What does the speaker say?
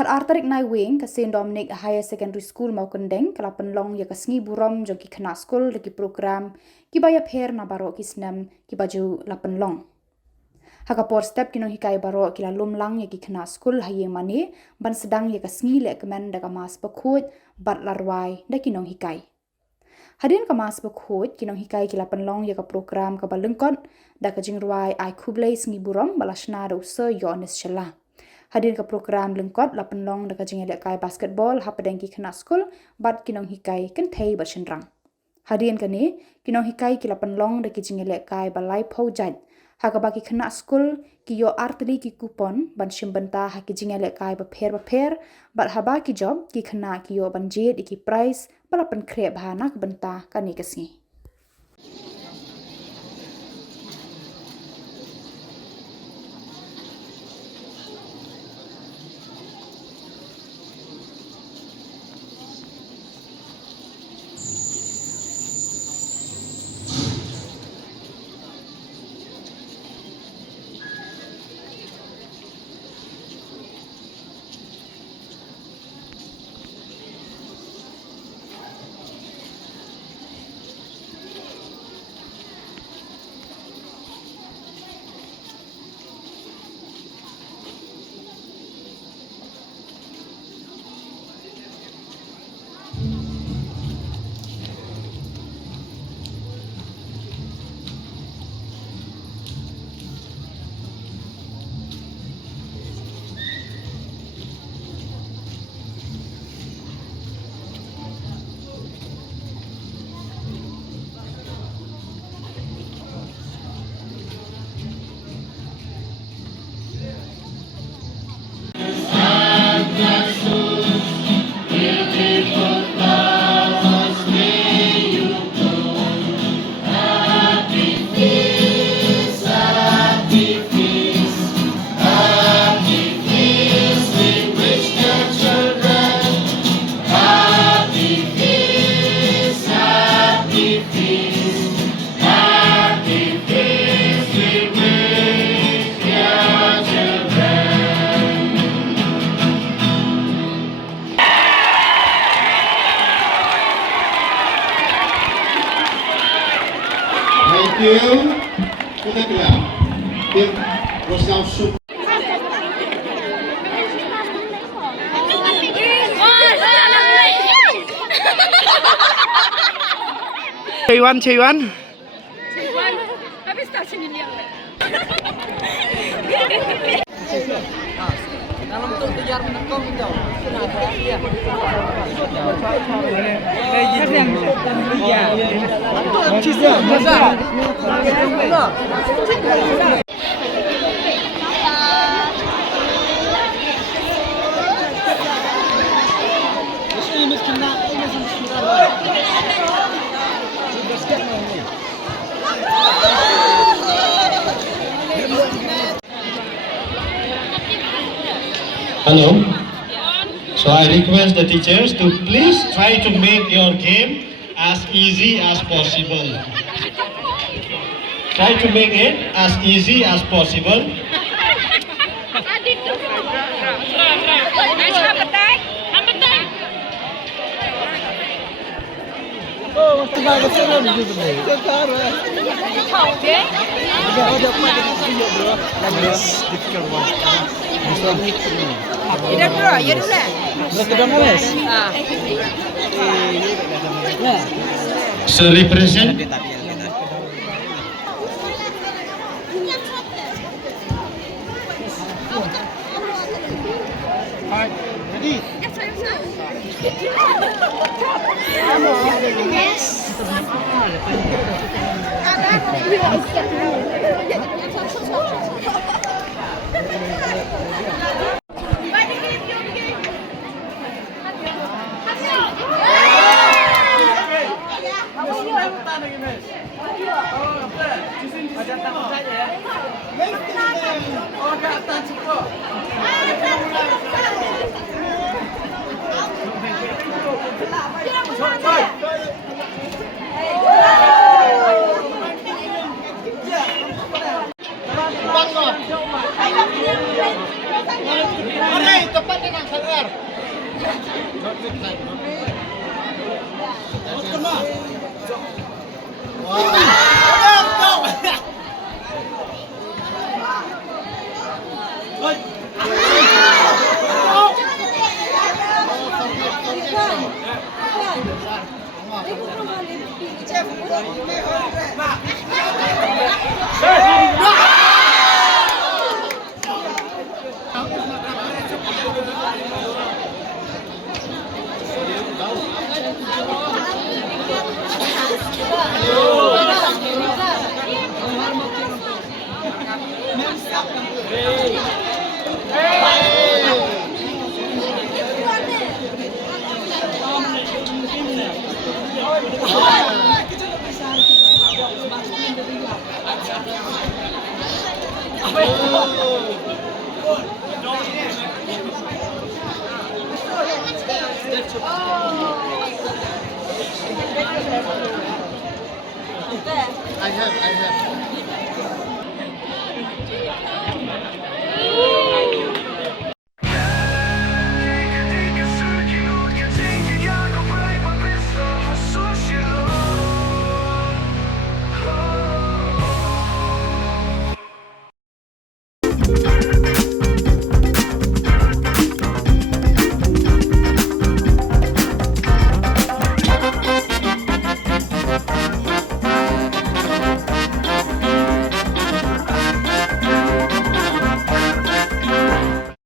Khat artarik Naiwieng ke St.Dominic Higher Secondary School Mawkyndeng ke Pynlong ya ke Sngi Burom Jong ki Khynnah Skul lagi program kiba iapher na baroh ki Snem ki baju Pynlong. Hakapor step ki nonghikai baroh ki lumlang ya ki Khynnah Skul Hadien mani ban sdang ya ke Sngi le kmen daga Mass Bakhuid bat rwai da ki nonghikai. Hadien ke Mass Bakhuid ki nonghikai ki Pynlong ya ke prokram kaba lyngkot da ke jingrwai khublei Sngi Burom bala shna da Sir Ioanis Shylla. Hadien ke program lyngkot Pynlong da ke jingialehkai basketball hapdeng ki Khynnah Skul bat ki nonghikai kynthei ba shynrang. Hadien ke ni ki nonghikai ki Pynlong da ki jingialehkai balai pojat hakaba ki Khynnah Skul ki yo artli ki kupon ban shimbenta ha ki jingialehkai ba pher bat haba ki job ki Khynnah ki yo ban jed ki prize bala pen krep hana benta kani kesni. Thank you. Kita gelar. Tim Bosco Sup. Cuy Wan. Habis tak sini liang. Dalam tu kejar menekong kau. Ya. Hello. So I request the teachers to please try to make your game as easy as possible. Try to make it as easy as possible. So represent. I have.